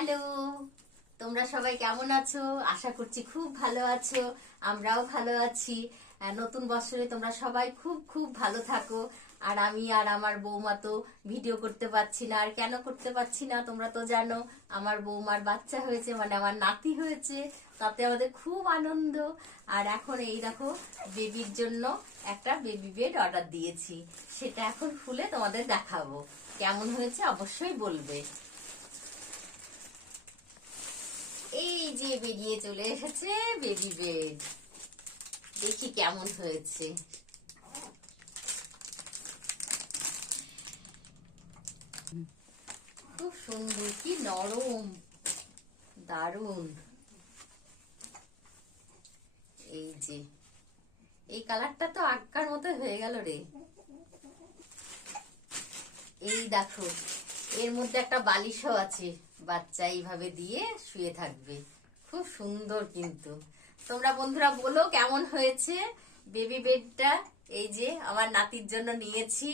Hello, তোমরা সবাই কেমন আছো? আশা করছি খুব ভালো আছো। আমরাও ভালো আছি। নতুন বছরে তোমরা সবাই খুব খুব ভালো থাকো। আর আমি আর আমার বৌমা তো ভিডিও করতে পারছি না। আর কেন করতে পারছি না তোমরা তো জানো, আমার বৌমার বাচ্চা হয়েছে, মানে আমার নাতি হয়েছে। তাতে আমাদের খুব আনন্দ। আর এখন এই দেখো, বেবির জন্য একটা বেবি বেড অর্ডার দিয়েছি। সেটা এখন খুলে তোমাদের দেখাবো। কেমন হয়েছে অবশ্যই বলবে। এই যে বেরিয়ে চলে এসেছে বেবি বেড। দেখি কেমন হয়েছে। খুব সুন্দর, কি নরম, দারুন। এই যে এই কালারটা তো আক্কার মতো হয়ে গেল রে। এই দেখো, এর মধ্যে একটা বালিশও আছে, বাচ্চা এইভাবে দিয়ে শুয়ে থাকবে। খুব সুন্দর কিন্তু। তোমরা বন্ধুরা বলো কেমন হয়েছে বেবি বেডটা। এই যে আমার নাতির জন্য নিয়েছি।